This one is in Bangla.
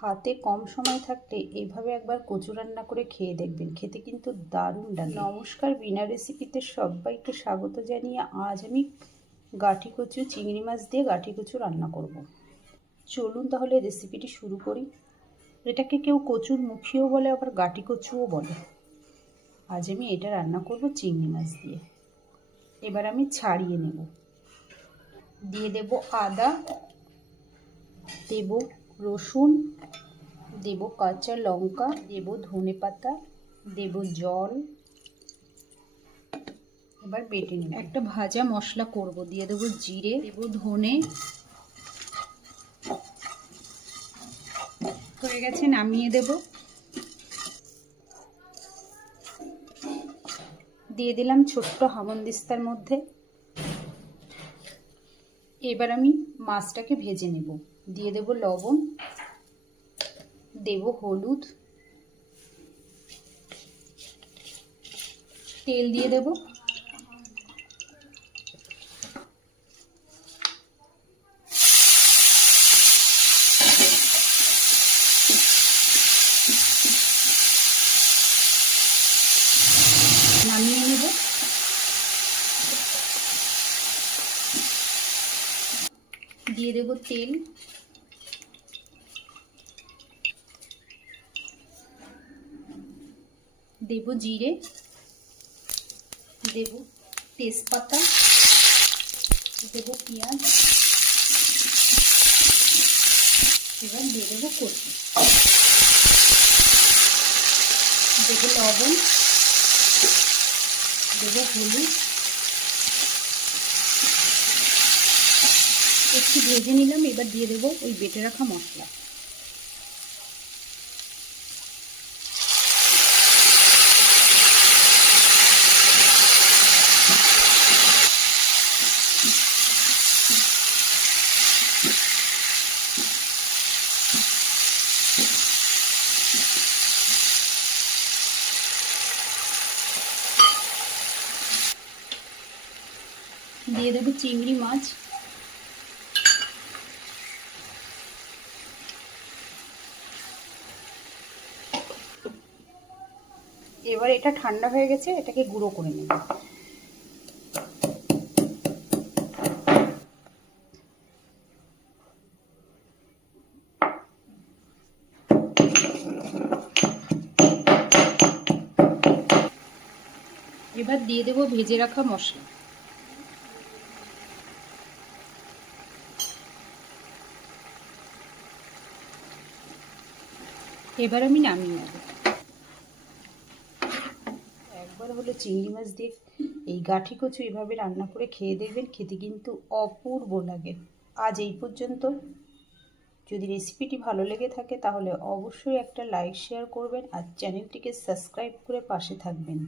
হাতে কম সময় থাকতে এইভাবে একবার কচু রান্না করে খেয়ে দেখবেন। খেতে কিন্তু দারুণ লাগে। নমস্কার বিনা রেসিপিতে সবাইকে স্বাগত জানিয়ে আজ আমি গাঠি কচু, চিংড়ি মাছ দিয়ে গাঠি কচু রান্না করব। চলুন তাহলে রেসিপিটি শুরু করি। এটাকে কেউ কচুর মুখিও বলে, আবার গাঠি কচুও বলে। আজ আমি এটা রান্না করব চিংড়ি মাছ দিয়ে। এবার আমি ছাড়িয়ে নেব। দিয়ে দেব আদা, দেব রসুন, দেব কাঁচা লঙ্কা, দেব ধনে পাতা, দেব জল। এবার বেটে নেব। একটা ভাজা মশলা করব, দিয়ে দেবো জিরে, দেব ধনে। হয়ে গেছে, নামিয়ে দেব। দিয়ে দিলাম ছোট্ট হামনদিস্তার মধ্যে। এবার আমি মাছটাকে ভেজে নেব। দিয়ে দেব লবণ দেব হলুদ তেল দিয়ে দেব নামিয়ে নেব দিয়ে দেব তেল। দেব জিরে। দেব তেজপাতা। দেব পেঁয়াজ। এবার দিয়ে দেবো কচু। দেব লবণ। দেব হলুদ। একটু ভেজে নিলাম এবার দিয়ে দেবো ওই বেটে রাখা মশলা। দিয়ে দেবো চিংড়ি মাছ। এবার এটা ঠান্ডা হয়ে গেছে, এটাকে গুঁড়ো করে নেব। এবার দিয়ে দেবো ভেজে রাখা মশলা। এবার আমি নামিয়ে নেব। একবার হলো চিংড়ি মাছ দিয়ে এই গাঠি কচু এভাবে রান্না করে খেয়ে দেখবেন, খেতে কিন্তু অপূর্ব লাগে। আজ এই পর্যন্ত। যদি রেসিপিটি ভালো লেগে থাকে তাহলে অবশ্যই একটা লাইক শেয়ার করবেন আর চ্যানেলটিকে সাবস্ক্রাইব করে পাশে থাকবেন।